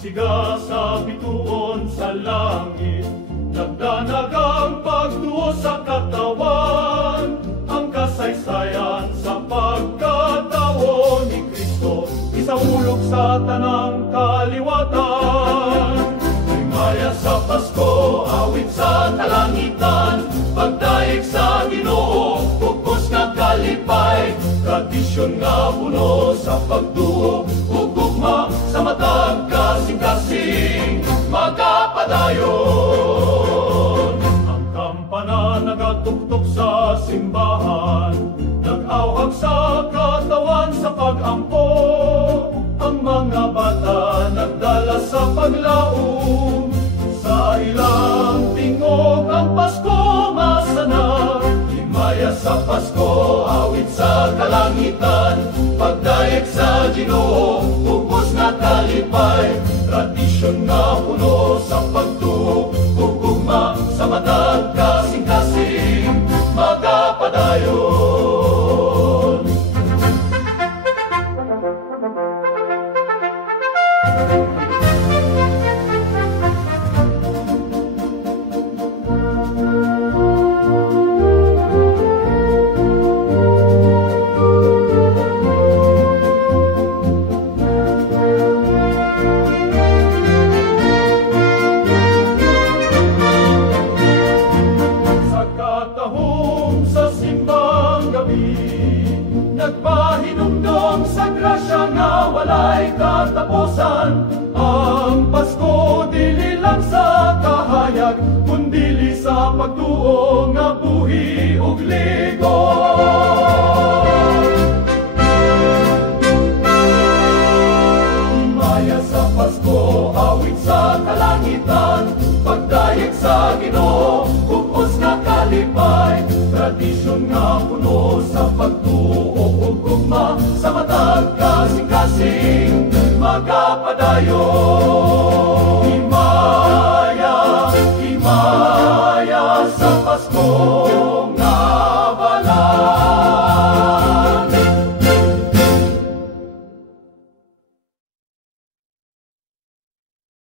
Magsiga sa bituon sa langit, nagdanag ang pagduo sa katawan, ang kasaysayan sa pagkatao ni Kristo, isaulog sa tanang kaliwatan. May maya sa Pasko, awit sa kalangitan, pagdaig sa Ginoo, pugos nga kalipay, tradisyon nga puno sa pagduo, ugugma sa matag kasing-kasing magapadayon. Ang kampana nagatugtog sa simbahan, nag-awhag sa katawan sa pag-ampo, ang mga bata nagdala sa paglaom, sa ilang tingog ang Pasko masana. Himaya sa Pasko, awit sa kalangitan, pagdaig sa Ginoo, ugos nga kalipay, tradisyon nga puno sa pagtuo, ugugma sa matag kasing-kasing magapadayon. Nagpahinumdum sa grasya nga walay katapusan. Ang Pasko dili lang sa kahayag, kundili sa pagtuo nga buhi ug ligon. Himaya sa Pasko, awit sa kalangitan, pagdayeg sa Ginoo, ugos nga kalipay, tradisyon nga puno sa pagtuo, ugugma sa matag kasing-kasing magapadayon. Himaya, himaya sa Pasko.